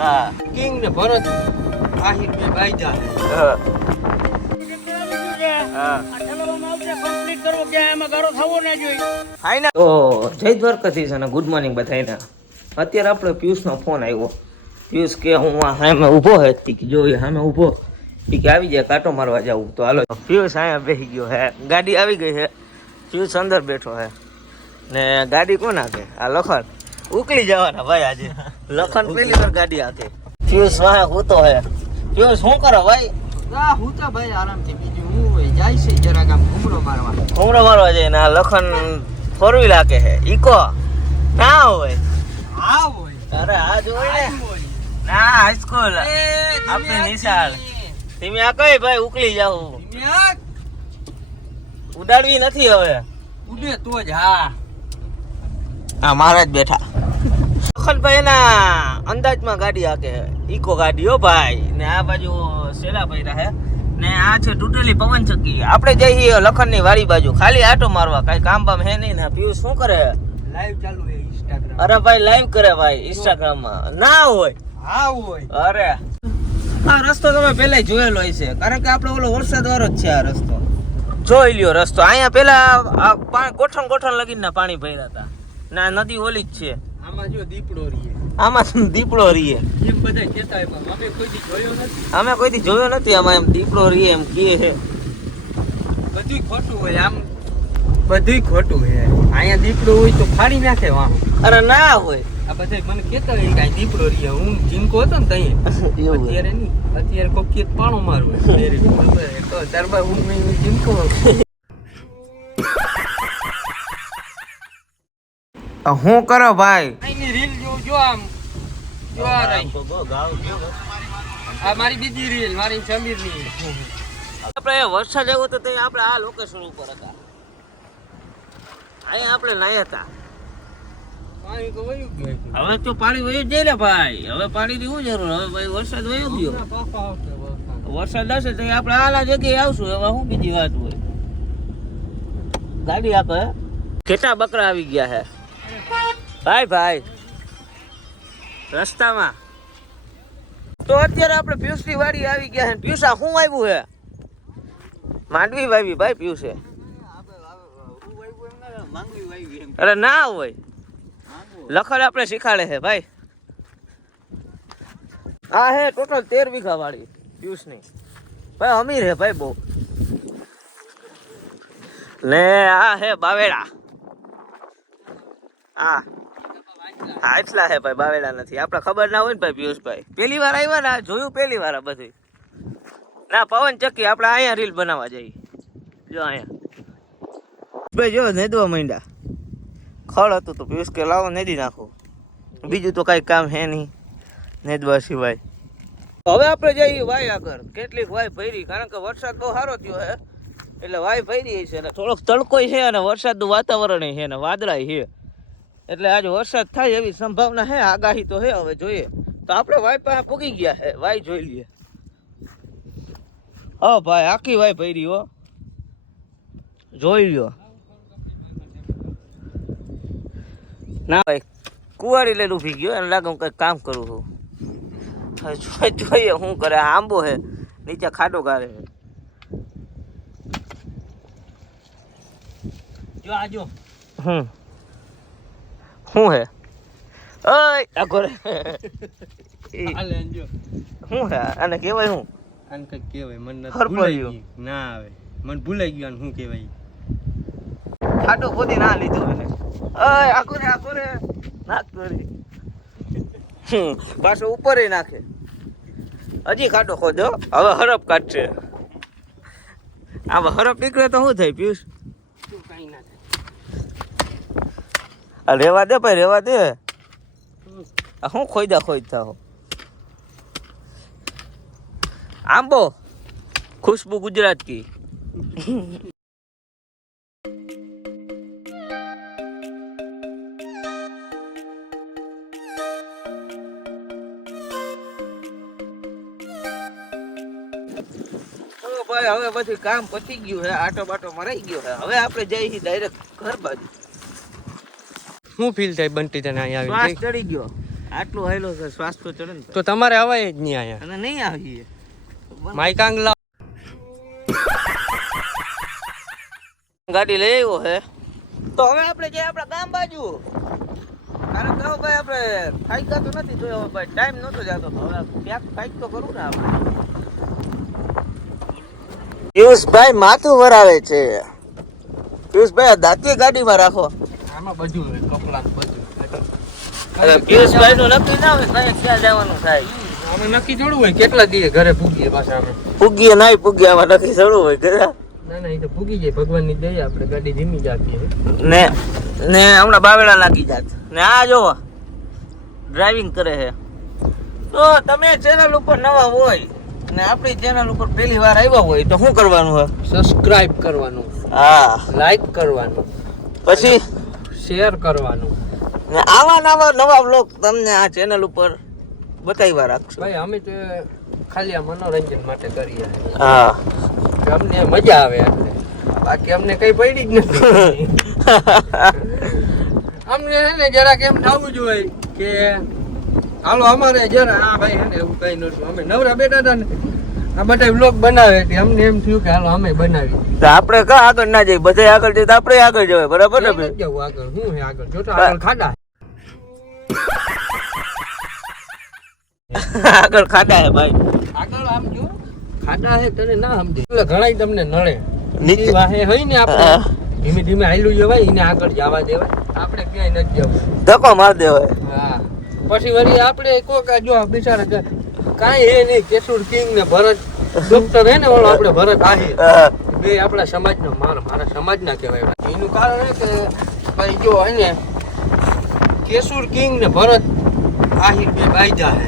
હા કિંગ ને ભરત આહિર બે ભાઈ જા હા તો જય દ્વારકાધીશ અને ગુડ મોર્નિંગ બધાને. અત્યારે આપણે પિયુષનો ફોન આવ્યો. પિયુષ કે હું સામે ઊભો હે જો સામે ઊભો કે આવી જાય કાંટો મારવા જાવું. તો હાલો પિયુષ અહીંયા બેસી ગયો હે, ગાડી આવી ગઈ છે, પિયુષ અંદર બેઠો હે ને ગાડી કોણ હાકે? આ લખન ઉકળી જવાના ભાઈ. આજે લખન પહેલી વાર ગાડી હાકે. પિયુષ વાહ હૂતો હે. પિયુષ શું કરો ભાઈ? હું તો ભાઈ આરામથી બીજું હું હોય જાય છે જરાક આમ ઘૂમરો મારવા જાય ને આ લખન ફોર વ્હીલ હાકે હે. ઈકો ના હોય હા હોય અરે આ જોઈ ને ના હાઈસ્કૂલ આપણી નિશાળ તમે આ કઈ ભાઈ ઉકળી જાવ ઉડાડવી નથી હવે ઉડે તો જ. હા મારા જ બેઠા લખનભાઈ એના અંદાજમાં ગાડી હાકે ઈકો ગાડી હો ભાઈ. ને આ બાજુ શેલા પૈરા હે ને આ છે તૂટેલી પવન ચક્કી. આપણે જઈએ લખનની વાડી બાજુ ખાલી આટો મારવા, કઈ કામ બામ હે નહીં ને. પિયુષ શું કરે? લાઈવ ચાલુ હે ઇન્સ્ટાગ્રામ. અરે ભાઈ લાઈવ કરે ભાઈ ઇન્સ્ટાગ્રામ માં. ના હોય હા હોય. અરે આ રસ્તો તમે પેલા જોયેલો હશે, કારણ કે આપણે ઓલો વરસાદ વાળો જ છે. આ રસ્તો જોઈ લ્યો. રસ્તો અહીંયા પેલા ગોઠણ લગીને પાણી ભર્યા હતા ના નદી ઓલી જ છે. આમાં જો દીપડો રીએ, આમાં દીપડો રીએ એમ બધા કહેતા હોય પણ અમે કોઈથી જોયો નથી. અમે કોઈથી જોયો નથી. આમાં એમ દીપડો રીએ એમ કહે છે. બધુંય ખોટું હોય, આમ બધુંય ખોટું હે. અહીંયા દીપડો હોય તો ફાડી નાખે વાહ. અરે ના હોય. આ બધા મને કહેતા હોય કે દીપડો રીએ. હું જીનકો હતો ને તઈ અત્યારે નહીં, અત્યારે કોક કે પાણો મારવું ત્યારબાદ હું જીનકો હું કરો ભાઈ? અહીંની રીલ જો આમ જો આ રહી. આ મારી બીજી રીલ, મારી સમીરની. આપણે વરસાદ આવ્યો તો તે આપણે આ લોકેશન ઉપર હતા. અહીંયા આપણે નાયા હતા. પાણી તો વયું ગયું. હવે તો પાણી વયું જાય ને ભાઈ. હવે પાણીની શું જરૂર? હવે ભાઈ વરસાદ વયો ગયો. વરસાદ આવશે તો આપણે આલા જગ્યાએ આવશું. હવે શું બીજી વાત હોય? ગાડી આપે કેટલા બકરા આવી ગયા હે ભાઈ રસ્તામાં. તો અત્યારે આપણે પિયુષની વાડી આવી ગયા છે. પિયુષ આ શું આવ્યું હે? માંડવી વાવી ભાઈ પિયુષે. અરે ના હોય, લખન આપણે શીખાડે છે ભાઈ. આ હે ટોટલ 13 વીઘા વાળી પિયુષની. ભાઈ અમીર હે ભાઈ બહુ. ને આ હે બાવેડા. હા એટલા હે ભાઈ, બાવેડા નથી. આપણે ખબર ના હોય ને ભાઈ પિયુષભાઈ. પહેલી વાર આવ્યા ને જોયું, પહેલી વાર આ બધું. ના પવન ચક્કી આપણે અહીંયા રીલ બનાવવા જઈએ. જો અહીંયા ભાઈ જો નેદવા માંડ્યા. ખળ હતું તો પિયુષ કે લાવો નેદી નાખો. બીજું તો કઈ કામ હે નહીં નેદવા સિવાય. હવે આપણે જઈએ વાય આગળ. કેટલીક વાય ભરી, કારણ કે વરસાદ બહુ સારો થયો હે એટલે વાય ભરી છે. અને થોડોક તડકો છે અને વરસાદનું વાતાવરણ છે અને વાદળાય છે. એટલે આજે વરસાદ થાય એવી સંભાવના છે. આગાહી તો છે, હવે જોઈએ. તો આપણે વાય પાસે પૂગી ગયા છે. વાય જોઈ લઈએ. હા ભાઈ આખી વાય ભરી હો, જોઈ લ્યો. ના ભાઈ કુવાડી લઈને ઊભી ગયો. એને લાગે હું કંઈક કામ કરું છું. જોઈએ શું કરે. આંબો છે નીચે ખાડો ગાળે છે. જો આજો શું હે? ઓય આખો રે હાલે જો શું હે? આને કહેવાય શું? આને કઈ કહેવાય મને હરપળિયું ના આવે. મને ભૂલાઈ ગયું શું કહેવાય. ખાડો ખોદી ના લીધો એને. ઓય આખો રે નાખતો રે. પાછો ઉપર નાખે. હજી ખાડો ખોદો. હવે હરપ કાઢશે. આમાં હરપ નીકળે તો શું થાય પિયુષ? કઈ ના થાય. આ રેવા દે ભાઈ, રેવા દે. આ શું ખોદતા હો? આંબો ખુશ્બુ ગુજરાત કી. ભાઈ હવે પછી કામ પતી ગયું છે. આટો બાટો મરાઈ ગયો છે. હવે આપણે જઈએ ડાયરેક્ટ ઘર બાજુ. શું ફીલ થાય બંટી તને અહીંયા શ્વાસ આવી ચડી ગયો, આટલું હાયલો છે, શ્વાસ તો ચડે ને તો તમારે અવાય જ નહીં અહીંયા અને નહીં આવીએ માઇકાંગ લાવ ગાડી લઈ આવ્યો હે તો હવે આપણે જે આપણા ગામ બાજુ કારણ કે હવે ભાઈ આપણે થાક્યા તો નથી જોયો ભાઈ, ટાઈમ નહોતો જતો તો હવે ક્યાંક કાંઈક તો કરું ને આપણે. પિયુષભાઈ માથું વરાવે છે. પિયુષભાઈ આ દાંતી ગાડીમાં રાખો. આમાં બધું હોય, કપડાં બધું. અરે પિયુષભાઈ નું નક્કી ના હોય કઈ ક્યાં જવાનું થાય. અમે નક્કી થોડું હોય કેટલા દિવસે ઘરે પૂગીએ પાછા અમે. પૂગીએ નાય પૂગીએ આમાં નક્કી થોડું હોય ઘરે. ના એ તો પૂગી જાય, ભગવાનની દયા, આપણે ગાડી ધીમી જાતી ને ને હમણાં બાવેડા લાગી જાત ને આ જો ડ્રાઇવિંગ કરે છે. તો તમે ચેનલ ઉપર નવા હોય ને આપણી ચેનલ ઉપર પહેલી વાર આવ્યા હોય તો શું કરવાનું છે? સબસ્ક્રાઇબ કરવાનું, હા, લાઈક કરવાનું, પછી શેર કરવાનું. ને આવા નવા વ્લોગ તમને આ ચેનલ ઉપર બતાવ્યા રાખશું. ભાઈ અમે તો ખાલી આ મનોરંજન માટે કરીએ, હા, અમને મજા આવે એટલે, બાકી અમને કઈ પડી જ નથી. અમને હે ને જરાક એમ થવું જોઈએ કે હાલો અમારે જરા આ ભાઈ હે ને એવું કઈ નતું, અમે નવરા બેઠા હતા ને આ બધા વ્લોગ બનાવે એટલે અમને એમ થયું કે હાલો અમે બનાવી. તો આપણે કા આગળ ના જઈએ, બધા આગળ જઈએ તો આપણે આગળ જવાય, બરાબર ને ભાઈ? જવું આગળ શું હે આગળ જોતો આગળ ખાડા આગળ ખાડા હે ભાઈ, આગળ આમ જો ખાડા હે તને ના સમજે એટલે ઘણાય તમને નડે. નીચે વાહે હોય ને આપણે ધીમે ધીમે હાલ્યું જવાય, એને આગળ જવા દેવાય, આપણે ક્યાંય નથી જવું. ધક્કો માર દેવાય. હા પછી વળી આપણે કોક જો બિચારા કાંઈ હે નહીં, કેશુર કિંગ ને ભરત ડોક્ટર હે ને ઓલો આપણે ભરત આહિર બે આપણા સમાજનો મારા સમાજના કહેવાય. એનું કારણ હે કે ભાઈ જો હે ને કેશુર કિંગ ને ભરત આહિર બે બાઈજા હે,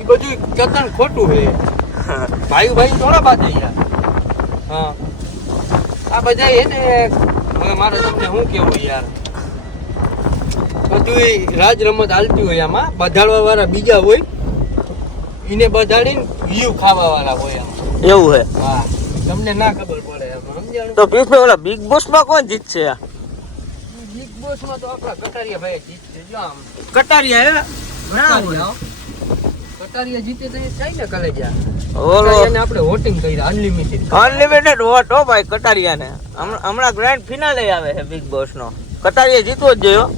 એ બધું કતન ખોટું હે. ભાઈ થોડા બાજે યાર. હા આ બધા હે ને હવે મારે તમને શું કેવું યાર, બધું રાજ રમત હાલતી હોય, આમાં બધાડવા વાળા બીજા હોય, એને બધાડીને વ્યૂ ખાવા વાળા હોય આમાં. એવું હે? હા તમને ના ખબર પડે એમ, સમજાણું? તો પિયુષભાઈ ઓલા બિગ બોસ માં કોણ જીતશે? બિગ બોસ માં તો આપણા કટારિયા ભાઈ જીતશે. જો આમ કટારિયા હે? કટારિયા જીતે તો એ થાય ને કલેજા. ઓલો એને આપણે વોટિંગ કર્યા અનલિમિટેડ. અનલિમિટેડ વોટ હો ભાઈ કટારિયા ને. હમણાં ગ્રાન્ડ ફિનાલે આવે છે બિગ બોસ નો, કટારિયા જીતવો જ જોયો.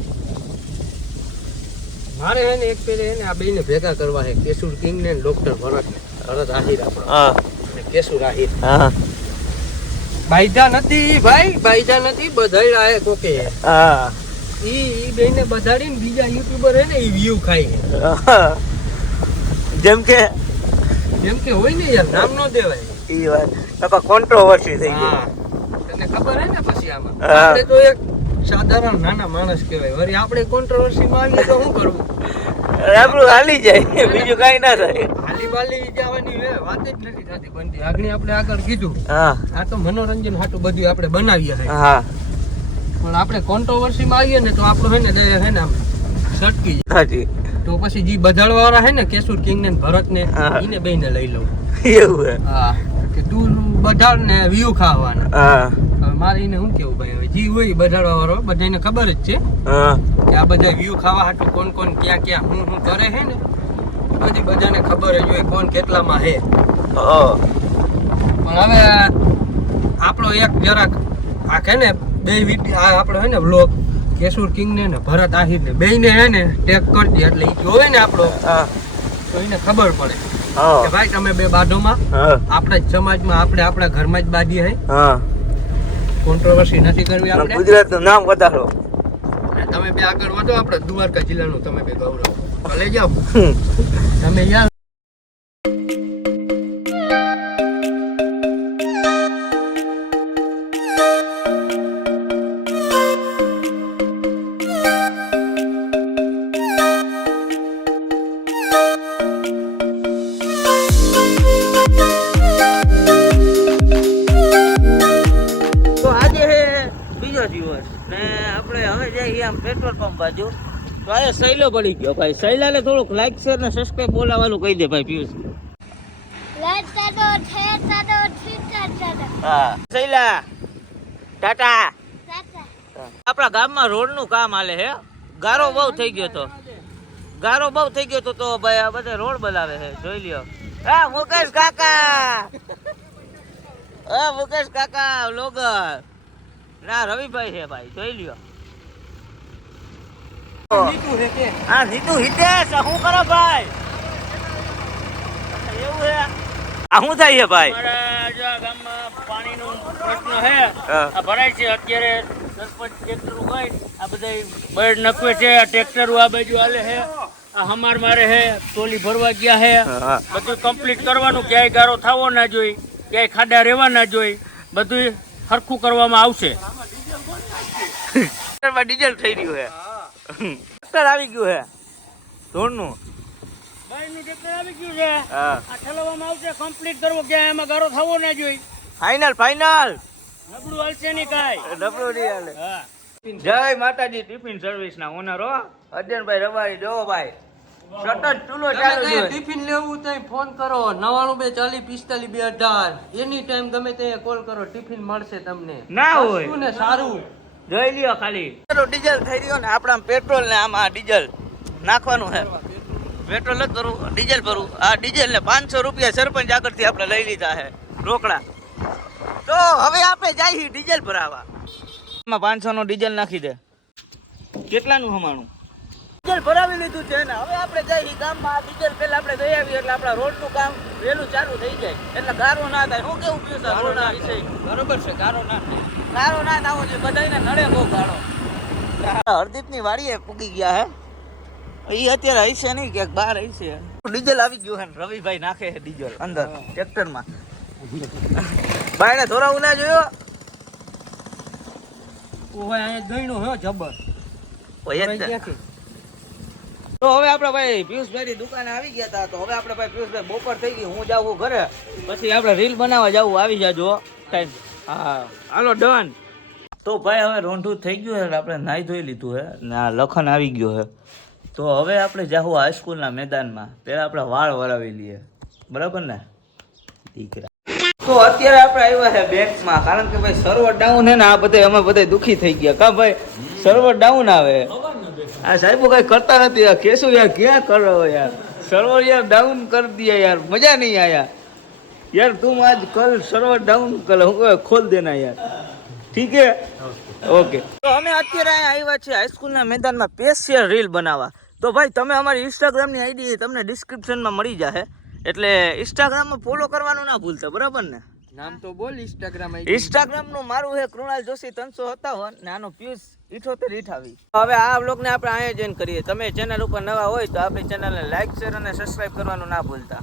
મારે હે ને એક પેલે હે ને આ બેને ભેગા કરવા છે, કેશુર કિંગ ને ડોક્ટર ભરત આહિર આપણો. હા ને કેશુર આહિર. હા બાઈજા નથી ભાઈ, બાઈજા નથી, બધાય આયે કોકે. હા ઈ બેને બધાડીને બીજા યુટ્યુબર હે ને ઈ વ્યૂ ખાય. જેમ કે હોય ને યાર, નામ નો દેવાય. ઈ વાત તો કોન્ટ્રોવર્સી થઈ ગઈ. હા તને ખબર હે ને પછી આમાં હા. આપણે તો એક સાધારણ નાના માણસ કહેવાય, વળી આપણે કોન્ટ્રોવર્સી માં આવીએ તો શું કરવું? આપણું હાલી જાય, બીજું કઈ ના થાય. હાલી બાલી જવાની વાત જ નથી થતી બનતી. આપણે આગળ કીધું હા આ તો મનોરંજન હાટું બધું આપણે બનાવીએ છે, હા પણ આપણે કોન્ટ્રોવર્સી માં આવીએ ને તો આપણું હે ને ડાયરેક્ટ હે ને આમ સટકી જાય. હાજી તો પછી જે બધાડવા વાળા હે ને કેશુર કિંગ ને ભરત ને હા. એને બેને લઈ લઉં. એવું હે? હા કે તું બધાડ ને વ્યૂ ખાવાના. હા હવે મારે એને શું કેવું ભાઈ, હવે જી હોય બધાડવા વાળો બધાને ખબર જ છે હા કે આ બધા વ્યૂ ખાવા હાટું કોણ ક્યાં હું કરે છે ને, બધી બધાને ખબર જ હોય કોણ કેટલામાં હે. પણ હવે આપણો એક જરાક આ કે ને બે આ આપણો હે ને વ્લોગ કેશુર કિંગ ને ભરત આહિર ને બેયને હે ને ટેગ કરી દે એટલે ઈ જોવે ને આપણો તો એને ખબર પડે કે ભાઈ તમે બે બાધોમાં આપણા જ સમાજમાં આપણે આપણા ઘરમાં જ બાંધીએ હે. કોન્ટ્રોવર્સી નથી કરવી આપણે. ગુજરાતનું નામ વધારો. તમે બે આગળ વધો, આપણે દ્વારકા જિલ્લાનું તમે બે ગૌરવ ભલે જાઓ તમે યાર. દિવસ ને આપણે હવે જઈએ આમ પેટ્રોલ પંપ બાજુ. તો આ સૈલો પડી ગયો ભાઈ, સૈલાને થોડુંક લાઈક શેર ને સબસ્ક્રાઇબ બોલાવવાનું કહી દે ભાઈ પિયુષ. હા સૈલા ટાટા. આપણા ગામમાં રોડનું કામ હાલે હે. ગારો બહુ થઈ ગયો તો ભાઈ આ બધા રોડ બનાવે છે. જોઈ લ્યો. હા મુકેશ કાકા વ્લોગર ના રવિભાઈ છે ભાઈ. જોઈ લ્યો. હા નીતુ હિતેશ શું કરો ભાઈ? એવું છે આ શું થાય છે ભાઈ? અમારા જો આ ગામમાં પાણીનો પ્રશ્ન છે. આ ભરાય છે અત્યારે. સરપંચ ટ્રેક્ટર હોય આ બધા બળ નખવે છે. આ ટ્રેક્ટર આ બાજુ હાલે છે. આ હમાર મારે છે. ટોલી ભરવા ગયા છે. બધું કમ્પ્લીટ કરવાનું. ક્યાંય ગારો થવો ના જોઈ, ક્યાંય ખાડા રહેવા ના જોઈ. બધું સરખું કરવામાં આવશે. ડીઝલ થઈ રહ્યું છે. ટ્રેક્ટર આવી ગયું છે ધોળનું. બાઈનું ટ્રેક્ટર આવી ગયું છે. હા આ ઠલવવામાં આવશે. કમ્પ્લીટ કરવો. ક્યાંય એમાં ગારો થવો ના જોઈ. ફાઇનલ નબળું હાલશે નહીં કાંઈ. ડબલું નહીં હાલે. હા. જય માતાજી. ટિફિન સર્વિસ ના ઓનર હો અજયભાઈ રબારી. જો ભાઈ સતત ચૂલો ચાલુ છે. ટિફિન લેવું તો ફોન કરો 99 240 45 218 એની ટાઈમ ગમે તે કોલ કરો. ટિફિન મળશે તમને. ના હોય. સસ્તું ને સારું. જોઈ લ્યો ખાલી. ડીઝલ થઈ રહ્યો ને આપણા પેટ્રોલ ને આમાં ડીઝલ નાખવાનું છે. પેટ્રોલ જ ભરવું, ડીઝલ ભરવું. આ ડીઝલ ને 500 રૂપિયા સરપંચ આગળથી આપણે લઈ લીધા છે રોકડા. તો હવે આપણે જઈએ ડીઝલ ભરાવા. આમાં 500 નું ડીઝલ નાખી દે. કેટલાનું હમાણું ડીઝલ ભરાવી લીધું છે ને હવે આપણે જઈએ ગામમાં. આ ડીઝલ પેલા આપણે દઈ આવીએ એટલે આપણા રોડનું કામ વહેલું ચાલુ થઈ જાય એટલે ગારો ના થાય. હું કેવું પીવું છે રોડના વિષય? બરોબર છે. ગારો ના થાય. ગારો ના થવો જોઈએ. બધાને નડે બહુ ગાળો. હરદીપની વાડીએ પૂગી ગયા હે. એ અત્યારે હશે નહીં ક્યાંક બહાર હશે. ડીઝલ આવી ગયું હે ને રવિભાઈ નાખે છે ડીઝલ અંદર ટ્રેક્ટરમાં. બાયને ધોરાવું ના જોયો. ઓય આ ગઈનો હો જબર. તો હવે આપણે ભાઈ પિયુષભાઈ ની દુકાને આવી ગયા હતા. તો હવે આપણે ભાઈ પિયુષભાઈ બપોર થઈ ગઈ, હું જાઉં ઘરે. પછી આપણે રીલ બનાવવા જવું. આવી જાજો ટાઈમ. હા હાલો ડન. તો ભાઈ હવે રોંઢું થઈ ગયું છે. આપણે નાહી ધોઈ લીધું છે ને આ લખન આવી ગયો છે. તો હવે આપણે જાવું હાઈસ્કૂલના મેદાનમાં. પહેલા આપણે વાળ વરાવી લઈએ. બરાબર ને દીકરા? તો અત્યારે આપણે આવ્યા છે બેંકમાં. કારણ કે ભાઈ સર્વર ડાઉન છે ને આ બધા અમે બધા દુખી થઈ ગયા. કા ભાઈ સર્વર ડાઉન આવે. આ સાહેબો કઈ કરતા નથી. કેશું યાર ક્યાં કરો યાર? સર્વર યાર ડાઉન કરી દિયા યાર. મજા નહીં આયા यार. तुम आज कल सर्वर डाउन कल खोल देना यार. ठीक है ओके. તો અમે અત્યારે અહીંયા આવ્યા છીએ હાઈસ્કૂલના મેદાનમાં સ્પેશિયલ રીલ બનાવવા. તો ભાઈ તમે અમારી ઇન્સ્ટાગ્રામની આઈડી તમને ડિસ્ક્રિપ્શનમાં મળી જશે. એટલે ઇન્સ્ટાગ્રામમાં ફોલો કરવાનું ના ભૂલતા. બરાબર ને? નામ તો બોલ. ઇન્સ્ટાગ્રામનું મારું છે કૃણાલ જોશી 357 ને આનો પિયુષ 7828. હવે આ વ્લોગને આપણે અહીંયા જોઈન કરીએ. તમે ચેનલ ઉપર નવા હોય તો આપણી ચેનલને લાઈક શેર અને સબસ્ક્રાઇબ કરવાનું ના ભૂલતા.